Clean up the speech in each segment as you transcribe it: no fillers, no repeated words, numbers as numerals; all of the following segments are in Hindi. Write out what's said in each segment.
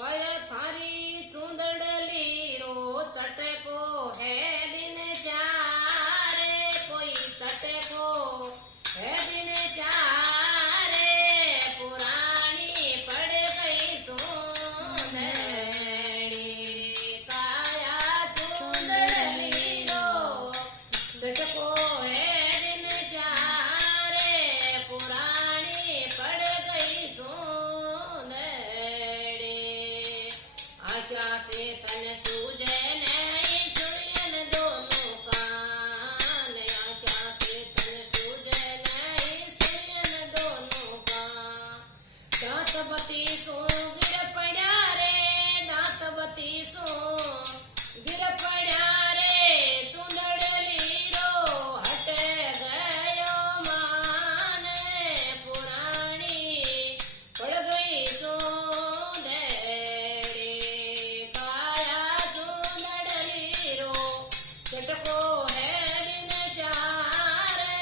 कय थारी चूंदड़ली रो चटको है दिन चारे कोई चटको है दिन चारे पुरानी पड़ गई सोनड़ी काया चूंदड़ली रो चटको है दिन चारे पुरानी पड़ गई सोनड़ी आजा से तन सूझे नहीं सुनियन दोनों कान आजा से तन सूझे नहीं सुनियन दोनों कान दांतवती सो गिर पड़ा रे दांतवती सो गिर पड़ा रे चूंदड़ली रो हट गयो मान पुरानी पड़ गई सोंदड़ी काया चूंदड़ली रो चटको है दिन चारे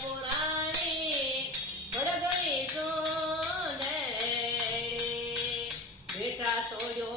पुरानी पड़ गई सोंदड़ी बेटा सोयो